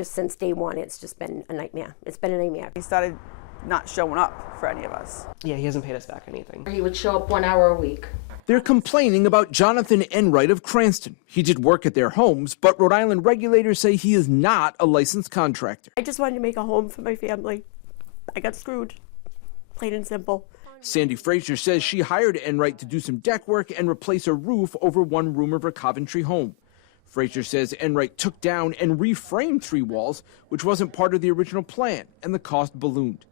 just since day one, it's just been a nightmare. It's been a nightmare. He started not showing up for any of us. Yeah, he hasn't paid us back anything. He would show up 1 hour a week. They're complaining about Jonathan Enright of Cranston. He did work at their homes, but Rhode Island regulators say he is not a licensed contractor. I just wanted to make a home for my family. I got screwed, plain and simple. Sandy Frazier says she hired Enright to do some deck work and replace a roof over one room of her Coventry home. Frazier says Enright took down and reframed 3 walls, which wasn't part of the original plan, and the cost ballooned.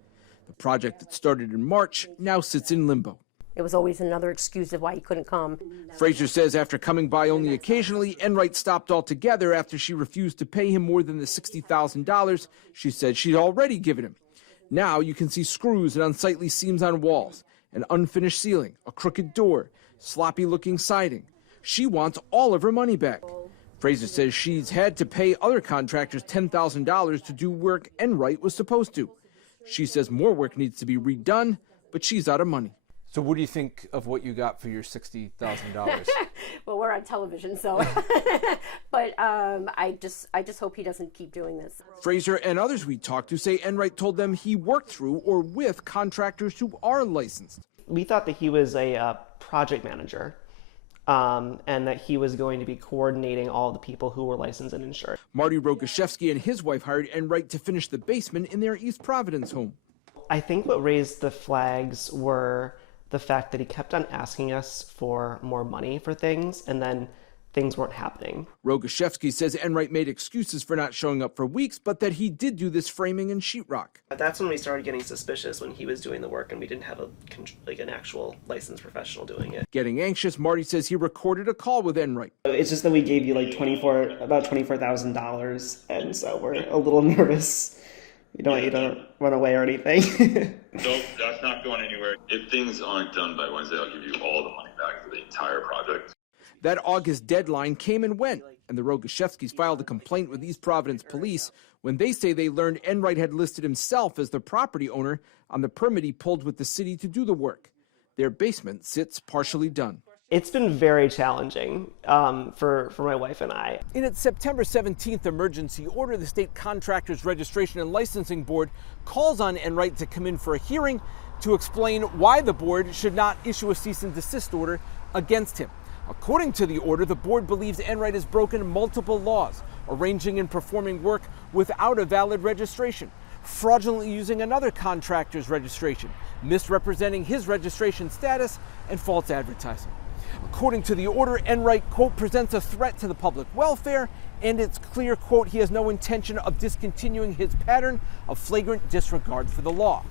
The project that started in March now sits in limbo. It was always another excuse of why he couldn't come. Frazier says after coming by only occasionally, Enright stopped altogether after she refused to pay him more than the $60,000 she said she'd already given him. Now you can see screws and unsightly seams on walls, an unfinished ceiling, a crooked door, sloppy-looking siding. She wants all of her money back. Frazier says she's had to pay other contractors $10,000 to do work Enright was supposed to. She says more work needs to be redone, but she's out of money. So what do you think of what you got for your $60,000? Well, we're on television, so. But I just hope he doesn't keep doing this. Frazier and others we talked to say Enright told them he worked through or with contractors who are licensed. We thought that he was a project manager, and that he was going to be coordinating all the people who were licensed and insured. Marty Rogaszewski and his wife hired Enright to finish the basement in their East Providence home. I think what raised the flags were the fact that he kept on asking us for more money for things, and then things weren't happening. Rogaszewski says Enright made excuses for not showing up for weeks, but that he did do this framing and sheetrock. That's when we started getting suspicious, when he was doing the work and we didn't have an actual licensed professional doing it. Getting anxious, Marty says he recorded a call with Enright. It's just that we gave you like about $24,000, and so we're a little nervous. You don't want you to run away or anything. Nope, that's not going anywhere. If things aren't done by Wednesday, I'll give you all the money back for the entire project. That August deadline came and went, and the Rogaszewskis filed a complaint with East Providence police when they say they learned Enright had listed himself as the property owner on the permit he pulled with the city to do the work. Their basement sits partially done. It's been very challenging for my wife and I. In its September 17th emergency order, the State Contractors Registration and Licensing Board calls on Enright to come in for a hearing to explain why the board should not issue a cease and desist order against him. According to the order, the board believes Enright has broken multiple laws, arranging and performing work without a valid registration, fraudulently using another contractor's registration, misrepresenting his registration status, and false advertising. According to the order, Enright, quote, presents a threat to the public welfare, and it's clear, quote, he has no intention of discontinuing his pattern of flagrant disregard for the law.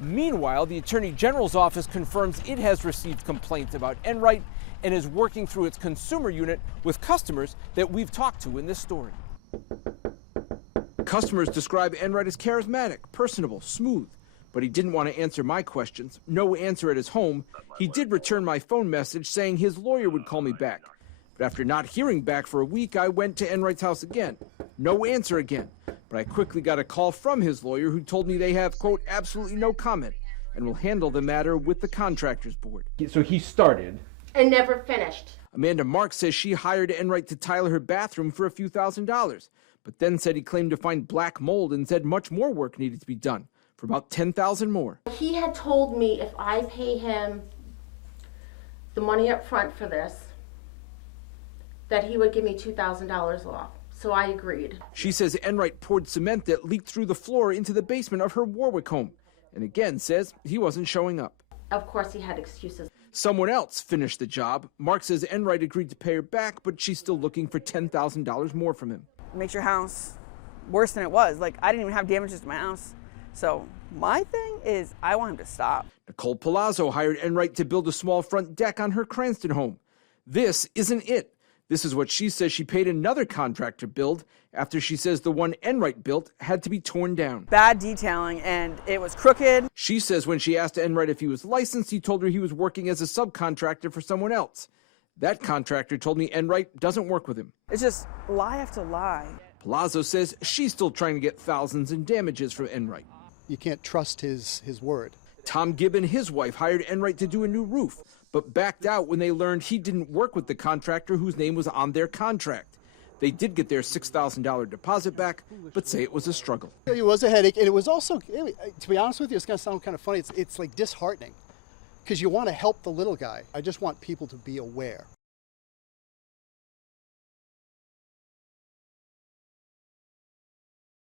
Meanwhile, the Attorney General's office confirms it has received complaints about Enright and is working through its consumer unit with customers that we've talked to in this story. Customers describe Enright as charismatic, personable, smooth, but he didn't want to answer my questions. No answer at his home. He did return my phone message saying his lawyer would call me back. But after not hearing back for a week, I went to Enright's house again. No answer again. But I quickly got a call from his lawyer who told me they have, quote, absolutely no comment and will handle the matter with the contractors board. So he started. And never finished. Amanda Marks says she hired Enright to tile her bathroom for a few $1,000s, but then said he claimed to find black mold and said much more work needed to be done for about $10,000 more. He had told me if I pay him the money up front for this, that he would give me $2,000 off. So I agreed. She says Enright poured cement that leaked through the floor into the basement of her Warwick home, and again says he wasn't showing up. Of course he had excuses. Someone else finished the job. Mark says Enright agreed to pay her back, but she's still looking for $10,000 more from him. It makes your house worse than it was. Like, I didn't even have damages to my house. So my thing is, I want him to stop. Nicole Palazzo hired Enright to build a small front deck on her Cranston home. This isn't it. This is what she says she paid another contractor build after she says the one Enright built had to be torn down. Bad detailing, and it was crooked. She says when she asked Enright if he was licensed, he told her he was working as a subcontractor for someone else. That contractor told me Enright doesn't work with him. It's just lie after lie. Palazzo says she's still trying to get thousands in damages from Enright. You can't trust his word. Tom Gibb and his wife hired Enright to do a new roof, but backed out when they learned he didn't work with the contractor whose name was on their contract. They did get their $6,000 deposit back, but say it was a struggle. It was a headache, and it was also, to be honest with you, it's going to sound kind of funny. It's like disheartening because you want to help the little guy. I just want people to be aware.